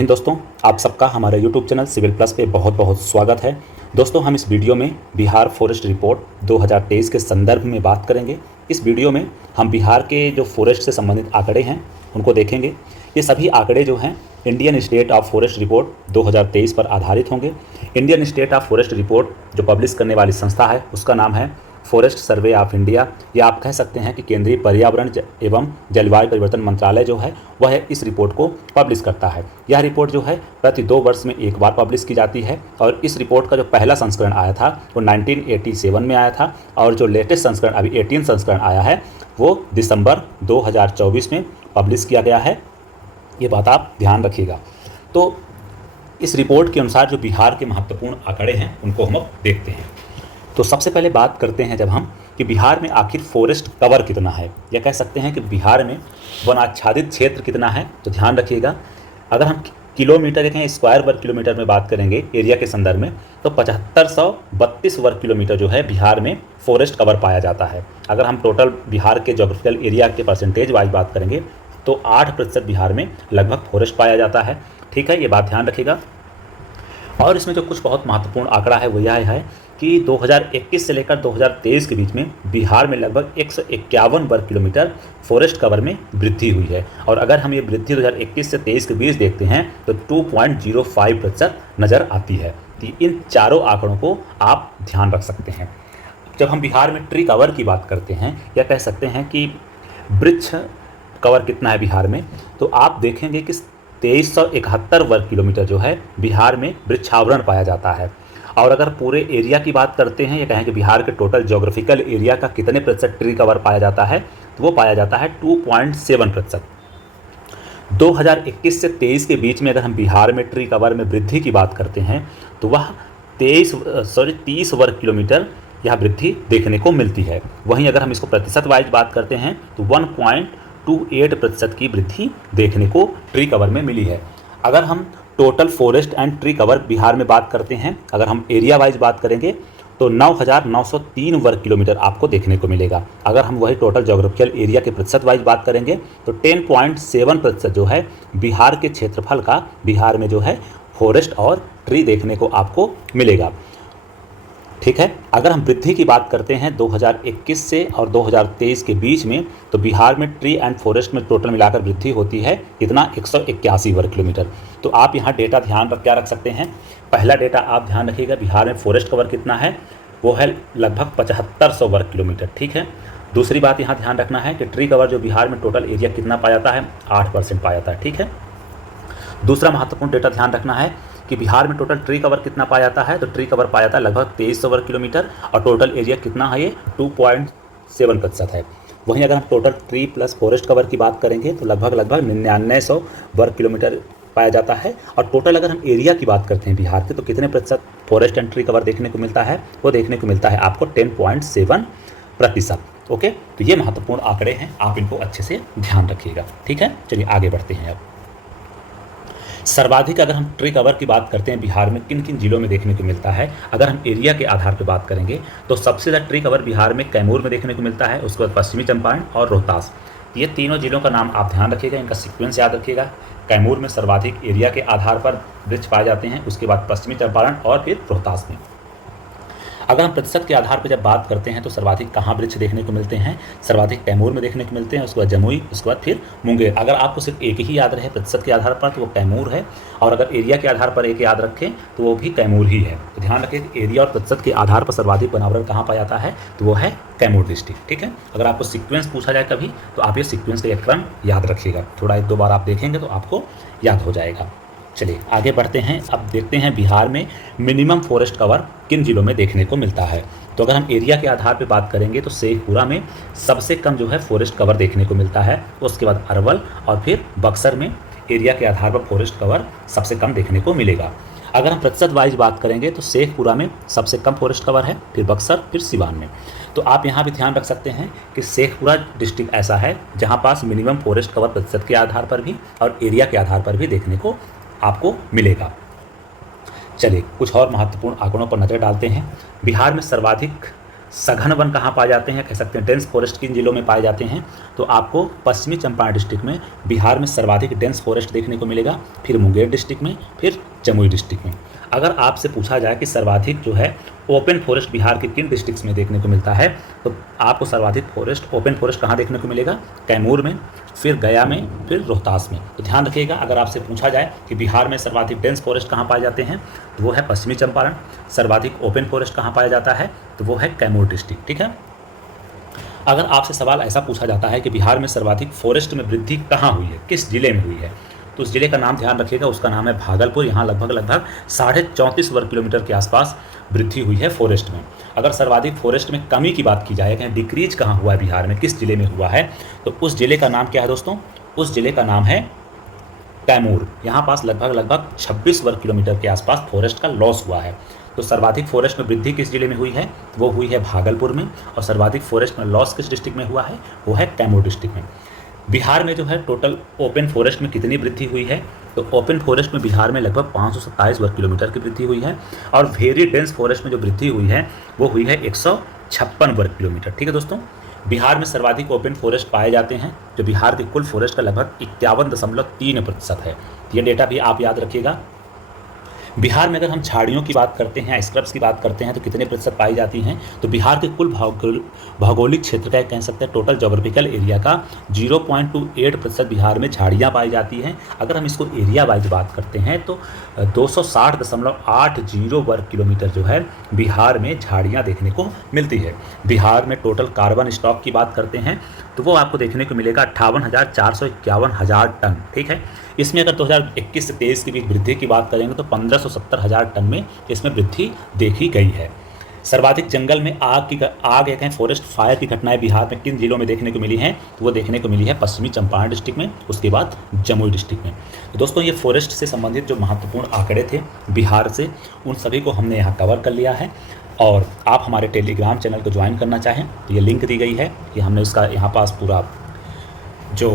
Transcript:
हिंद दोस्तों, आप सबका हमारे यूट्यूब चैनल सिविल प्लस पे बहुत बहुत स्वागत है। दोस्तों, हम इस वीडियो में बिहार फॉरेस्ट रिपोर्ट 2023 के संदर्भ में बात करेंगे। इस वीडियो में हम बिहार के जो फॉरेस्ट से संबंधित आंकड़े हैं उनको देखेंगे। ये सभी आंकड़े जो हैं Indian state of forest report 2023 पर आधारित होंगे। Indian state of forest report जो पब्लिश करने वाली संस्था है उसका नाम है फॉरेस्ट सर्वे ऑफ इंडिया, या आप कह सकते हैं कि केंद्रीय पर्यावरण एवं जलवायु परिवर्तन मंत्रालय जो है वह इस रिपोर्ट को पब्लिश करता है। यह रिपोर्ट जो है प्रति 2 वर्ष में एक बार पब्लिश की जाती है और इस रिपोर्ट का जो पहला संस्करण आया था वो 1987 में आया था और जो लेटेस्ट संस्करण अभी 18 संस्करण आया है वो दिसंबर 2024 में पब्लिश किया गया है। ये बात आप ध्यान रखिएगा। तो इस रिपोर्ट के अनुसार जो बिहार के महत्वपूर्ण आंकड़े हैं उनको हम अब देखते हैं। तो सबसे पहले बात करते हैं जब हम कि बिहार में आखिर फॉरेस्ट कवर कितना है, या कह सकते हैं कि बिहार में वनाच्छादित क्षेत्र कितना है। तो ध्यान रखिएगा, अगर हम किलोमीटर देखें स्क्वायर वर्ग किलोमीटर में बात करेंगे एरिया के संदर्भ में, तो 7532 वर्ग किलोमीटर जो है बिहार में फॉरेस्ट कवर पाया जाता है। अगर हम टोटल बिहार के जोग्राफिकल एरिया के परसेंटेज वाइज बात करेंगे तो 8% बिहार में लगभग फॉरेस्ट पाया जाता है। ठीक है, ये बात ध्यान रखिएगा। और इसमें जो कुछ बहुत महत्वपूर्ण आंकड़ा है वो यह है कि 2021 से लेकर 2023 के बीच में बिहार में लगभग 151 वर्ग किलोमीटर फॉरेस्ट कवर में वृद्धि हुई है। और अगर हम ये वृद्धि 2021 से 23 के बीच देखते हैं तो 2.05% नज़र आती है। तो इन चारों आंकड़ों को आप ध्यान रख सकते हैं। जब हम बिहार में ट्री कवर की बात करते हैं, या कह सकते हैं कि वृक्ष कवर कितना है बिहार में, तो आप देखेंगे कि 2371 वर्ग किलोमीटर जो है बिहार में वृक्षावरण पाया जाता है। और अगर पूरे एरिया की बात करते हैं, या कहें कि बिहार के टोटल ज्योग्राफिकल एरिया का कितने प्रतिशत ट्री कवर पाया जाता है, तो वो पाया जाता है 2.7%। 2021 से 23 के बीच में अगर हम बिहार में ट्री कवर में वृद्धि की बात करते हैं तो वह 30 वर्ग किलोमीटर यह वृद्धि देखने को मिलती है। वहीं अगर हम इसको प्रतिशत वाइज बात करते हैं तो 1.28% की वृद्धि देखने को ट्री कवर में मिली है। अगर हम total forest and tree cover Bihar में बात करते हैं, अगर हम एरिया वाइज बात करेंगे तो 9903 वर्ग किलोमीटर आपको देखने को मिलेगा। अगर हम वही टोटल ज्योग्राफिकल एरिया के प्रतिशत वाइज बात करेंगे तो 10.7% जो है बिहार के क्षेत्रफल का बिहार में जो है फॉरेस्ट और ट्री देखने को आपको मिलेगा। ठीक है, अगर हम वृद्धि की बात करते हैं 2021 से और 2023 के बीच में, तो बिहार में ट्री एंड फॉरेस्ट में टोटल मिलाकर वृद्धि होती है कितना, 181 वर्ग किलोमीटर। तो आप यहाँ डेटा ध्यान रख क्या रख सकते हैं। पहला डेटा आप ध्यान रखिएगा, बिहार में फॉरेस्ट कवर कितना है, वो है लगभग 7500 वर्ग किलोमीटर। ठीक है, दूसरी बात यहाँ ध्यान रखना है कि ट्री कवर जो बिहार में टोटल एरिया कितना पाया जाता है, 8% पाया जाता है। ठीक है, दूसरा महत्वपूर्ण डेटा ध्यान रखना है कि बिहार में टोटल ट्री कवर कितना पाया जाता है, तो ट्री कवर पाया जाता है लगभग 2300 वर्ग किलोमीटर और टोटल एरिया कितना है, ये 2.7% है। वहीं अगर हम total tree plus forest cover की बात करेंगे तो लगभग 9900 वर्ग किलोमीटर पाया जाता है। और टोटल अगर हम एरिया की बात करते हैं बिहार के, तो कितने प्रतिशत फॉरेस्ट एंड ट्री कवर देखने को मिलता है, वो देखने को मिलता है आपको 10.7%। ओके, तो ये महत्वपूर्ण आंकड़े हैं, आप इनको अच्छे से ध्यान रखिएगा। ठीक है, चलिए आगे बढ़ते हैं। अब सर्वाधिक अगर हम ट्री कवर की बात करते हैं बिहार में किन किन जिलों में देखने को मिलता है, अगर हम एरिया के आधार पर बात करेंगे तो सबसे ज़्यादा ट्री कवर बिहार में कैमूर में देखने को मिलता है, उसके बाद पश्चिमी चंपारण और रोहतास। ये तीनों जिलों का नाम आप ध्यान रखिएगा, इनका सीक्वेंस याद रखिएगा। कैमूर में सर्वाधिक एरिया के आधार पर वृक्ष पाए जाते हैं, उसके बाद पश्चिमी चंपारण और फिर रोहतास में। अगर हम प्रतिशत के आधार पर जब बात करते हैं तो सर्वाधिक कहाँ वृक्ष देखने को मिलते हैं, सर्वाधिक कैमूर में देखने को मिलते हैं, उसके बाद जमुई, उसके बाद फिर मुंगेर। अगर आपको सिर्फ एक ही याद रहे प्रतिशत के आधार पर तो वो कैमूर है, और अगर एरिया के आधार पर एक याद रखें तो वो भी कैमूर ही है। तो ध्यान रखें एरिया और प्रतिशत के आधार पर सर्वाधिक वनावरण कहाँ पाया जाता है, तो वो है कैमूर डिस्ट्रिक्ट। ठीक है, अगर आपको सीक्वेंस पूछा जाए कभी तो आप ये सीक्वेंस का क्रम याद रखिएगा, थोड़ा 1-2 बार आप देखेंगे तो आपको याद हो जाएगा। चलिए आगे बढ़ते हैं। अब देखते हैं बिहार में मिनिमम फॉरेस्ट कवर किन जिलों में देखने को मिलता है। तो अगर हम एरिया के आधार पर बात करेंगे तो शेखपुरा में सबसे कम जो है फॉरेस्ट कवर देखने को मिलता है, उसके बाद अरवल और फिर बक्सर में एरिया के आधार पर फॉरेस्ट कवर सबसे कम देखने को मिलेगा। अगर हम प्रतिशत वाइज बात करेंगे तो शेखपुरा में सबसे कम फॉरेस्ट कवर है, फिर बक्सर, फिर सिवान में। तो आप यहाँ भी ध्यान रख सकते हैं कि शेखपुरा डिस्ट्रिक्ट ऐसा है जहाँ पास मिनिमम फॉरेस्ट कवर प्रतिशत के आधार पर भी और एरिया के आधार पर भी देखने को आपको मिलेगा। चलिए कुछ और महत्वपूर्ण आंकड़ों पर नज़र डालते हैं। बिहार में सर्वाधिक सघन वन कहाँ पाए जाते हैं, कह सकते हैं डेंस फॉरेस्ट किन जिलों में पाए जाते हैं, तो आपको पश्चिमी चंपारण डिस्ट्रिक्ट में बिहार में सर्वाधिक डेंस फॉरेस्ट देखने को मिलेगा, फिर मुंगेर डिस्ट्रिक्ट में, फिर जमुई डिस्ट्रिक्ट में। अगर आपसे पूछा जाए कि सर्वाधिक जो है ओपन फॉरेस्ट बिहार के किन डिस्ट्रिक्ट्स में देखने को मिलता है, तो आपको सर्वाधिक फॉरेस्ट ओपन फॉरेस्ट कहाँ देखने को मिलेगा, कैमूर में, फिर गया में, फिर रोहतास में। तो ध्यान रखिएगा, अगर आपसे पूछा जाए कि बिहार में सर्वाधिक डेंस फॉरेस्ट कहाँ पाए जाते हैं, तो वो है पश्चिमी चंपारण। सर्वाधिक ओपन फॉरेस्ट कहाँ पाया जाता है, तो वो है कैमूर डिस्ट्रिक्ट। ठीक है। अगर आपसे सवाल ऐसा पूछा जाता है कि बिहार में सर्वाधिक फॉरेस्ट में वृद्धि कहाँ हुई है, किस जिले में हुई है, तो उस जिले का नाम ध्यान रखिएगा, उसका नाम है भागलपुर। यहाँ लगभग 34.5 वर्ग किलोमीटर के आसपास वृद्धि हुई है फॉरेस्ट में। अगर सर्वाधिक फॉरेस्ट में कमी की बात की जाए, कहीं डिक्रीज कहाँ हुआ है बिहार में, किस जिले में हुआ है, तो उस जिले का नाम क्या है दोस्तों, उस जिले का नाम है कैमूर। यहाँ पास लगभग 26 वर्ग किलोमीटर के आसपास फॉरेस्ट का लॉस हुआ है। तो सर्वाधिक फॉरेस्ट में वृद्धि किस जिले में हुई है, वो हुई है भागलपुर में, और सर्वाधिक फॉरेस्ट में लॉस किस डिस्ट्रिक्ट में हुआ है, वो है कैमूर डिस्ट्रिक्ट में। बिहार में जो है टोटल ओपन फॉरेस्ट में कितनी वृद्धि हुई है, तो ओपन फॉरेस्ट में बिहार में लगभग 527 वर्ग किलोमीटर की वृद्धि हुई है, और वेरी डेंस फॉरेस्ट में जो वृद्धि हुई है वो हुई है 156 वर्ग किलोमीटर। ठीक है दोस्तों, बिहार में सर्वाधिक ओपन फॉरेस्ट पाए जाते हैं, जो बिहार के कुल फॉरेस्ट का लगभग 51.3% है। ये डेटा भी आप याद रखिएगा। बिहार में अगर हम झाड़ियों की बात करते हैं, स्क्रब्स की बात करते हैं, तो कितने प्रतिशत पाई जाती हैं, तो बिहार के कुल भौगोलिक क्षेत्र का कह सकते हैं टोटल जोग्राफिकल एरिया का 0.28% बिहार में झाड़ियाँ पाई जाती हैं। अगर हम इसको एरिया वाइज बात करते हैं तो 260.80 वर्ग किलोमीटर जो है बिहार में झाड़ियाँ देखने को मिलती है। बिहार में टोटल कार्बन स्टॉक की बात करते हैं तो वो आपको देखने को मिलेगा 58,451 टन। ठीक है, इसमें अगर 2021 से 23 के बीच वृद्धि की बात करेंगे तो 1570,000 टन में इसमें वृद्धि देखी गई है। सर्वाधिक जंगल में आग या कहें फॉरेस्ट फायर की घटनाएं बिहार में किन जिलों में देखने को मिली हैं, तो वो देखने को मिली है पश्चिमी चंपारण डिस्ट्रिक्ट में, उसके बाद जमुई डिस्ट्रिक्ट में। तो दोस्तों ये फॉरेस्ट से संबंधित जो महत्वपूर्ण आंकड़े थे बिहार से, उन सभी को हमने यहाँ कवर कर लिया है। और आप हमारे टेलीग्राम चैनल को ज्वाइन करना चाहें तो ये लिंक दी गई है कि हमने इसका यहाँ पास पूरा जो